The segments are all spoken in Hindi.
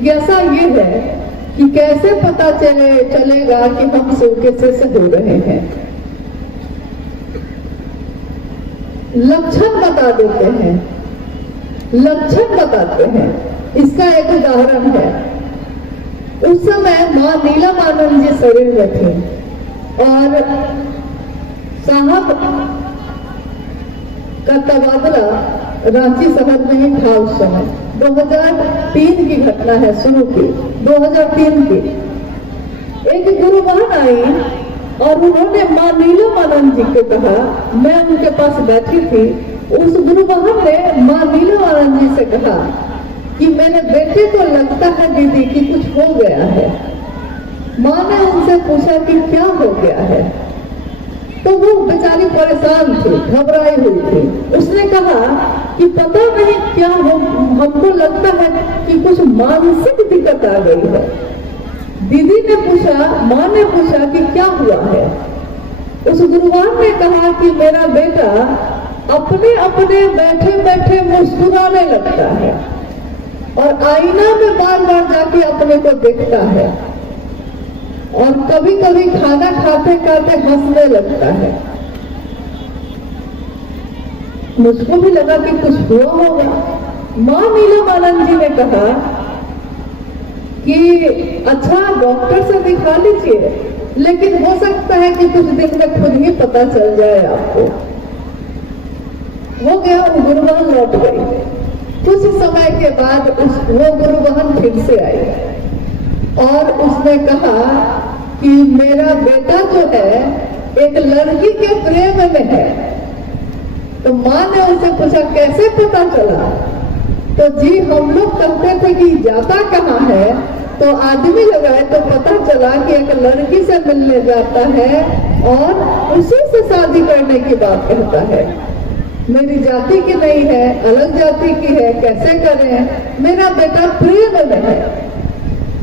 जिज्ञासा ये है कि कैसे पता चलेगा कि हम शिव के से हो रहे हैं। लक्षण बता देते हैं, लक्षण बताते हैं। इसका एक उदाहरण है, उस समय मां नीलमानंद जी शरीर में थी और साहब का तबादला रांची शहर में ही था। उस समय 2003 की घटना है, शुरू की 2003 की। एक गुरु बहन आई और उन्होंने मां नीलमानंद जी को कहा, मैं उनके पास बैठी थी, उस गुरु बहन ने मां नीलमानंद जी से कहा कि मेरे बेटे को लगता है दीदी कि कुछ हो गया है। मां ने उनसे पूछा कि क्या हो गया है, तो वो बेचारी परेशान थी, घबराई हुई थी। उसने कहा कि पता नहीं क्या हो, हमको लगता है कि कुछ मानसिक दिक्कत आ गई है। दीदी ने पूछा, मां ने पूछा कि क्या हुआ है। उस गुरुवार ने कहा कि मेरा बेटा अपने अपने बैठे बैठे मुस्कुराने लगता है और आईना में बार बार जाके अपने को देखता है और कभी कभी खाना खाते खाते हंसने लगता है। मुझको भी लगा कि कुछ हुआ होगा। मां नीलमानंद जी ने कहा कि अच्छा डॉक्टर से दिखा लीजिए, लेकिन हो सकता है कि कुछ दिन में खुद ही पता चल जाए आपको। हो गया, वो गुरु बहन लौट गई। कुछ समय के बाद वो गुरु बहन फिर से आई और उसने कहा कि मेरा बेटा जो है एक लड़की के प्रेम में है। तो मां ने उससे पूछा कैसे पता चला? तो जी हम लोग कहते थे कि जाता कहाँ है, तो आदमी लगाए तो पता चला कि एक लड़की से मिलने जाता है और उसी से शादी करने की बात कहता है। मेरी जाति की नहीं है, अलग जाति की है, कैसे करें? मेरा बेटा प्रेम में है।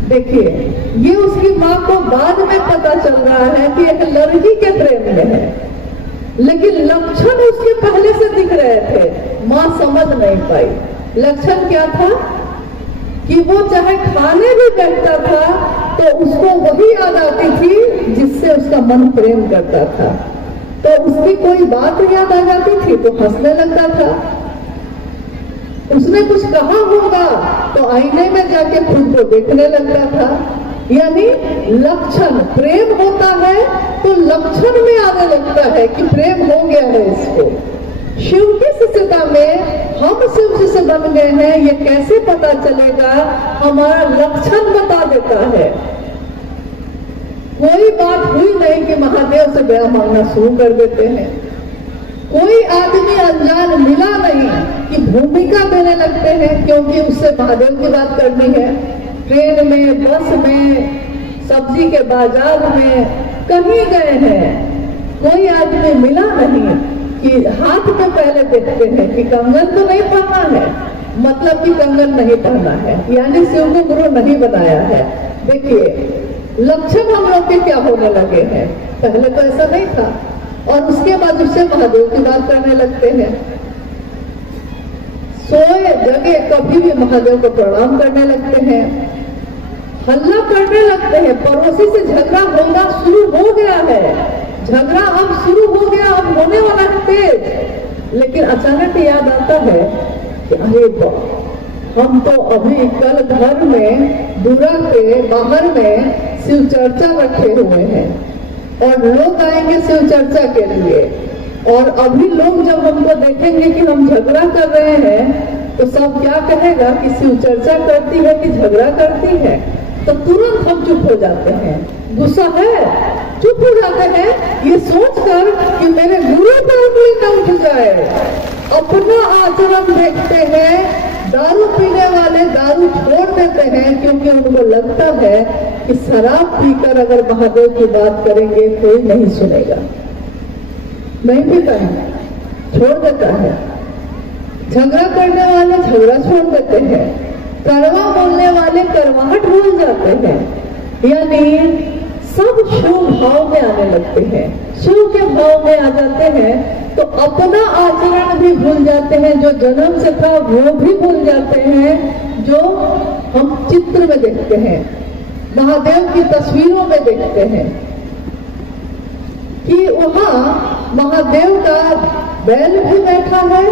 देखिए, ये उसकी माँ को बाद में पता चल रहा है कि एक लड़की के प्रेम में है, लेकिन लक्षण उसके पहले से दिख रहे थे। माँ समझ नहीं पाई। लक्षण क्या था कि वो चाहे खाने भी बैठता था तो उसको वही याद आती थी जिससे उसका मन प्रेम करता था। तो उसकी कोई बात याद आ जाती थी तो हंसने लगता था। उसने कुछ कहा होगा तो आईने में जाके खुद को देखने लगता था। यानी लक्षण, प्रेम होता है तो लक्षण में आने लगता है कि प्रेम हो गया है इसको। शिव की शिष्यता में हम शिव शिष्य बन गए हैं, ये कैसे पता चलेगा? हमारा लक्षण बता देता है। कोई बात हुई नहीं कि महादेव से ब्याह मांगना शुरू कर देते हैं। कोई आदमी अनजान मिला नहीं कि भूमिका देने लगते हैं, क्योंकि उससे महादेव की बात करनी है। ट्रेन में, बस में, सब्जी के बाजार में, कहीं गए हैं, कोई आदमी मिला नहीं कि हाथ में पहले देखते हैं कि कंगन तो नहीं पहना है, मतलब कि कंगन नहीं पहना है, यानी शिव को गुरु नहीं बनाया है। देखिए लक्षण हम लोग के क्या होने लगे हैं, पहले तो ऐसा नहीं था। और उसके बाद उससे महादेव की बात करने लगते हैं। सोए जगे कभी भी महादेव को प्रणाम करने लगते हैं, हल्ला करने लगते हैं। पड़ोसी से झगड़ा होना शुरू हो गया है, झगड़ा अब शुरू हो गया, अब होने वाला है तेज। लेकिन अचानक याद आता है कि अरे बाप, हम तो अभी कल घर में दूरा के बाहर में शिव चर्चा रखे हुए हैं और लोग आएंगे शिव चर्चा के लिए। और अभी लोग जब हमको देखेंगे कि हम झगड़ा कर रहे हैं तो सब क्या कहेगा कि शिव चर्चा करती है कि झगड़ा करती है। तो तुरंत हम चुप हो जाते हैं। गुस्सा है, चुप हो जाते हैं ये सोचकर कि मेरे गुरु पर उंगली न उठ जाए। अपना आचरण देखते हैं। दारू पीने वाले दारू छोड़ देते हैं क्योंकि उनको लगता है कि शराब पीकर अगर महादेव की बात करेंगे कोई नहीं सुनेगा, नहीं पीता है, छोड़ देता है। झगड़ा करने वाले झगड़ा छोड़ देते हैं, कड़वा बोलने वाले कड़वाहट भूल जाते हैं। यानी सब शिव भाव में आने लगते हैं, शिव के भाव में आ जाते हैं तो अपना आचरण भी भूल जाते हैं, जो जन्म से था वो भी भूल जाते हैं, जो हम चित्र में देखते हैं, महादेव की तस्वीरों में देखते हैं कि वहां महादेव का बैल भी बैठा है,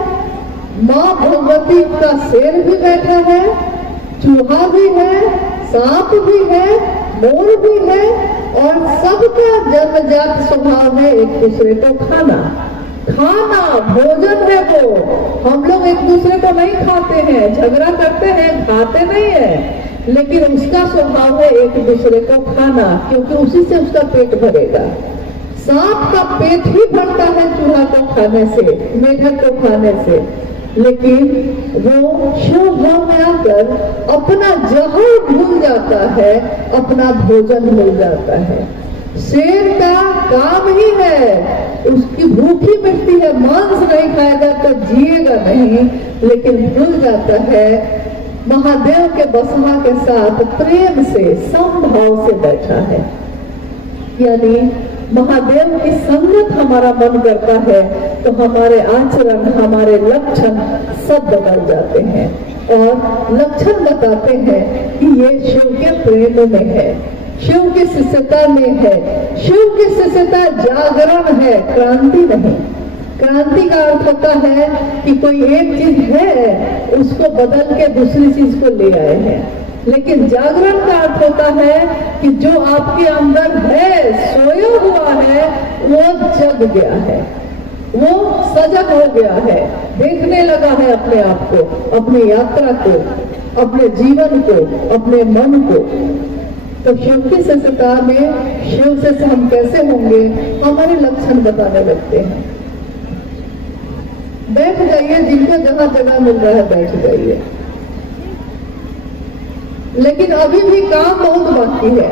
माँ भगवती का शेर भी बैठा है, चूहा भी है, सांप भी है, मोर भी है, और सबका जन्मजात स्वभाव है एक दूसरे को खाना। भोजन है वो। हम लोग एक दूसरे को नहीं खाते हैं, झगड़ा करते हैं, खाते नहीं है, लेकिन उसका स्वभाव है एक दूसरे को खाना, क्योंकि उसी से उसका पेट भरेगा। सांप का पेट ही भरता है चूहा को खाने से, मेढक को खाने से, लेकिन वो शिव भाव में आकर अपना जहर भूल जाता है, अपना भोजन भूल जाता है। शेर का काम ही है, उसकी भूख ही मिटती है, मांस नहीं खाएगा तो जिएगा नहीं, लेकिन भूल जाता है महादेव के बसहा के साथ प्रेम से, समभाव से बैठा है। यानी महादेव की संगत हमारा मन करता है तो हमारे आचरण, हमारे लक्षण सब बदल जाते हैं, और लक्षण बताते हैं कि ये शिव के प्रेम में है, शिव की शिष्यता में है। शिव की शिष्यता जागरण है, क्रांति नहीं। क्रांति का अर्थ होता है कि कोई एक चीज है, उसको बदल के दूसरी चीज को ले आए हैं, लेकिन जागरण का अर्थ होता है कि जो आपके अंदर है, सोया हुआ है, वो जग गया है, वो सजग हो गया है, देखने लगा है अपने आप को, अपनी यात्रा को, अपने जीवन को, अपने मन को। तो शिव की शिष्यता में शिव से हम कैसे होंगे, हमारे लक्षण बताने लगते हैं। बैठ जाइए, जिनको जहां जगह मिल रहा है बैठ जाइए, लेकिन अभी भी काम बहुत बाकी है।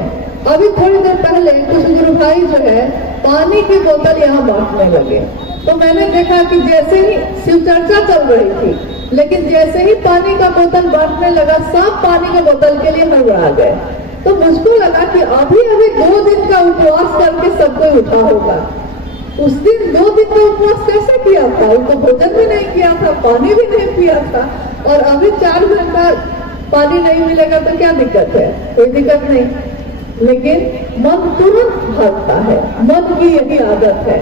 अभी थोड़ी देर पहले कुछ गुरु भाई जो है पानी की बोतल यहाँ बांटने लगे, तो मैंने देखा कि जैसे ही शिव चर्चा चल रही थी, लेकिन जैसे ही पानी का बोतल बांटने लगा, सब पानी के बोतल के लिए हड़बड़ा गए। तो मुझको लगा कि अभी 2 दिन का उपवास करके सब कोई उठा होगा। उस दिन 2 दिन का उपवास कैसे किया था? उनको भोजन भी नहीं किया था, पानी भी नहीं पिया था, और अभी 4 घंटा पानी नहीं मिलेगा तो क्या दिक्कत है? कोई दिक्कत नहीं, लेकिन मन तुरंत भागता है। मन की यही आदत है।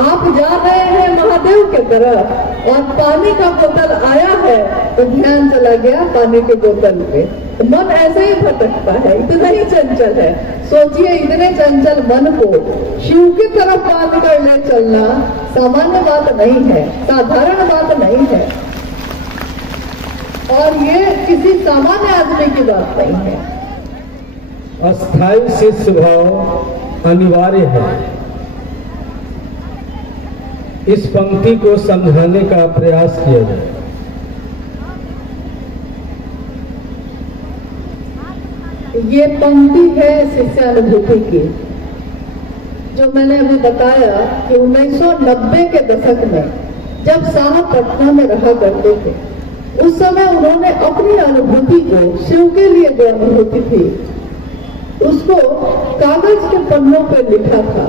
आप जा रहे हैं महादेव के तरफ और पानी का बोतल आया है तो ध्यान चला गया पानी के बोतल पे। मन ऐसे ही भटकता है, इतना ही चंचल है। सोचिए, इतने चंचल मन को शिव की तरफ बांध कर ले चलना सामान्य बात नहीं है, साधारण बात नहीं है, और ये किसी सामान्य आदमी की बात नहीं है। अस्थायी शिष्य भाव अनिवार्य है। इस पंक्ति को समझाने का प्रयास किया जाए। ये पंक्ति है शिष्यानुभूति की, जो मैंने अभी बताया कि 1990 के दशक में जब साहब पटना में रहा करते थे, उस समय उन्होंने अपनी अनुभूति को, शिव के लिए जो अनुभूति थी, उसको कागज के पन्नों पर लिखा था,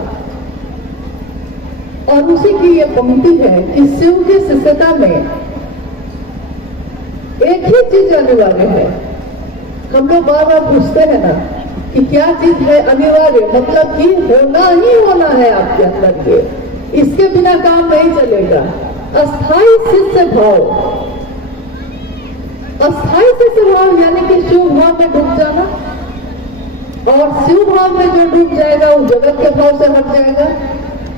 और उसी की ये पंक्ति है कि शिव की शिष्यता में एक ही चीज अनिवार्य है। हम लोग बार बार पूछते हैं ना कि क्या चीज है अनिवार्य, मतलब कि होना ही होना है आपके अंदर के, इसके बिना काम नहीं चलेगा। अस्थायी शिष्य भाव, अस्थायी शिष्य भाव यानी कि शिव भाव में डूब जाना, और शिव भाव में जो डूब जाएगा वो जगत के भाव से हट जाएगा।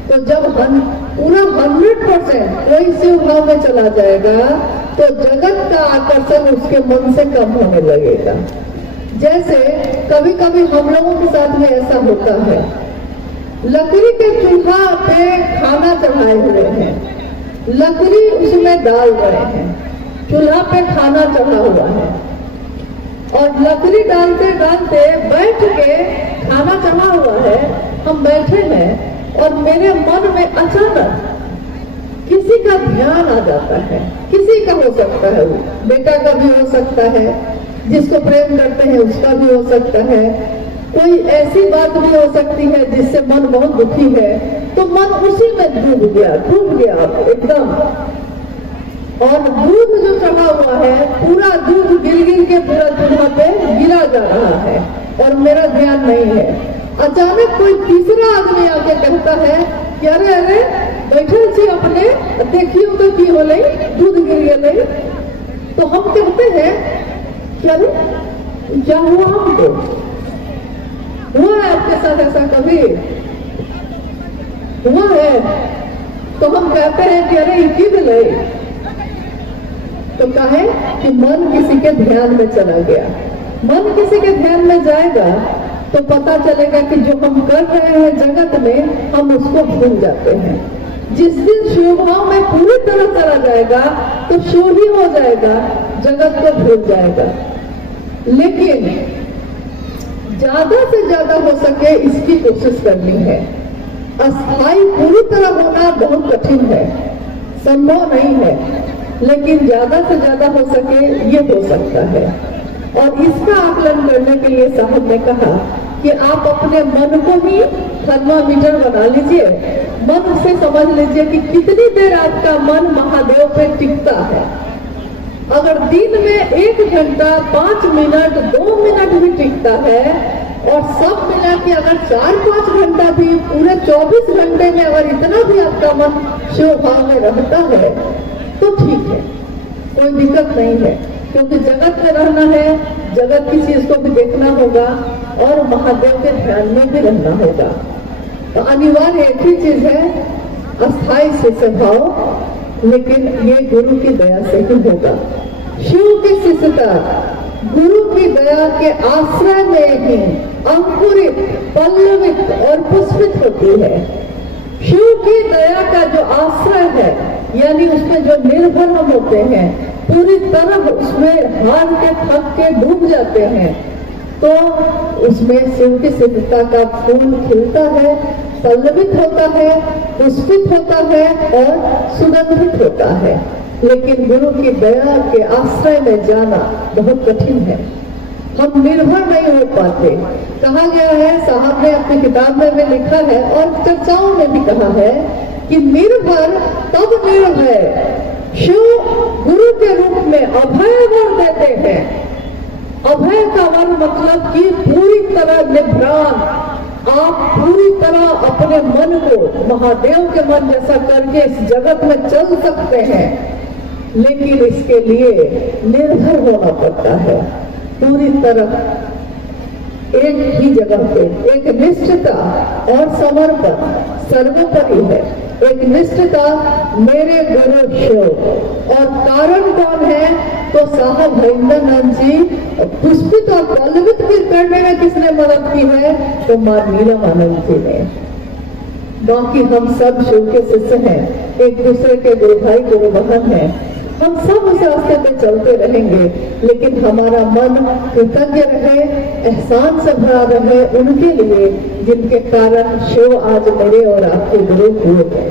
तो जब पूरा 100% कोई शिव भाव में चला जाएगा तो जगत का आकर्षण उसके मन से कम होने लगेगा। जैसे कभी कभी हम लोगों के साथ में ऐसा होता है, लकड़ी के चूल्हा पे खाना चढ़ाए हुए हैं, लकड़ी उसमें डाल रहे हैं, चूल्हा पे खाना चढ़ा हुआ है, और लकड़ी डालते डालते बैठ के खाना चढ़ा हुआ है, हम बैठे हैं, और मेरे मन में अचानक किसी का ध्यान आ जाता है। किसी का हो सकता है, वो बेटा का भी हो सकता है, जिसको प्रेम करते हैं उसका भी हो सकता है, कोई ऐसी बात भी हो सकती है जिससे मन बहुत दुखी है, तो मन उसी में डूब गया एकदम। और दूध जो चढ़ा हुआ है पूरा दूध गिर गिर के पूरा चूल्हा पे गिरा जा रहा है और मेरा ध्यान नहीं है। अचानक कोई तीसरा आदमी आके कहता है कि अरे अरे बैठल छी अपने देखियो तो की होले दूध गिर गए। तो हम कहते हैं कि अरे क्या हुआ हमको? हुआ है आपके साथ ऐसा कभी हुआ है? तो हम कहते हैं कि अरे की मिले, तो कहे कि मन किसी के ध्यान में चला गया। मन किसी के ध्यान में जाएगा तो पता चलेगा कि जो हम कर रहे हैं जगत में हम उसको भूल जाते हैं। जिस दिन शिव भाव में पूरी तरह चला जाएगा तो शिव ही हो जाएगा, जगत को भूल जाएगा। लेकिन ज्यादा से ज्यादा हो सके इसकी कोशिश करनी है। अस्थाई पूरी तरह होना बहुत कठिन है, संभव नहीं है, लेकिन ज्यादा से ज्यादा हो सके ये हो सकता है। और इसका आकलन करने के लिए साहब ने कहा कि आप अपने मन को ही थर्मामीटर बना लीजिए। मन से समझ लीजिए कि कितनी देर आपका मन महादेव पे टिकता है। अगर दिन में 1 घंटा 5 मिनट 2 मिनट भी टिकता है और सब मिला के अगर 4-5 घंटा भी पूरे 24 घंटे में अगर इतना भी आपका मन शिव भाव में रहता है तो ठीक है, कोई दिक्कत नहीं है। क्योंकि जगत में रहना है, जगत की चीज को भी देखना होगा और महादेव के ध्यान में भी रहना होगा। तो अनिवार्य एक ही चीज है, अस्थाई शिष्य भाव, लेकिन ये गुरु की दया से ही होगा। शिव की शिष्यता गुरु की दया के आश्रय में ही अंकुरित, पल्लवित और पुष्पित होती है। शिव की दया का जो आश्रय है, यानी उसमें जो निर्भर हम होते हैं, पूरी तरह उसमें हार के थक के डूब जाते हैं, तो उसमें शिव की सिद्धता का फूल खिलता है, पल्लवित होता है, पुष्पित होता है और सुगंधित होता है। लेकिन गुरु की दया के आश्रय में जाना बहुत कठिन है, हम निर्भर नहीं हो पाते। कहा गया है, साहब ने अपनी किताब में भी लिखा है और चर्चाओं में भी कहा है कि निर्भर तब निर्भय शिव गुरु के रूप में अभय वर देते हैं। अभय का वर मतलब कि पूरी तरह निभ्रान, आप पूरी तरह अपने मन को महादेव के मन जैसा करके इस जगत में चल सकते हैं, लेकिन इसके लिए निर्भर होना पड़ता है पूरी तरह एक ही जगह पे। एक निष्ठता और समर्पण सर्वोपरि है। एक निष्ठता मेरे गुरु शिव, और कारण कौन है? तो साहब हरिंद्रनाथ जी पुष्पित और पल्लवित करने में किसने मदद की है? तो मां नीलमानंद जी ने। बाकी हम सब शिव के शिष्य हैं, एक दूसरे के गुरु भाई गुरु बहन हैं, हम सब उस रास्ते पे चलते रहेंगे, लेकिन हमारा मन कृतज्ञ रहे, एहसान से भरा रहे उनके लिए जिनके कारण शिव आज मेरे और आपके गुरु हुए हैं।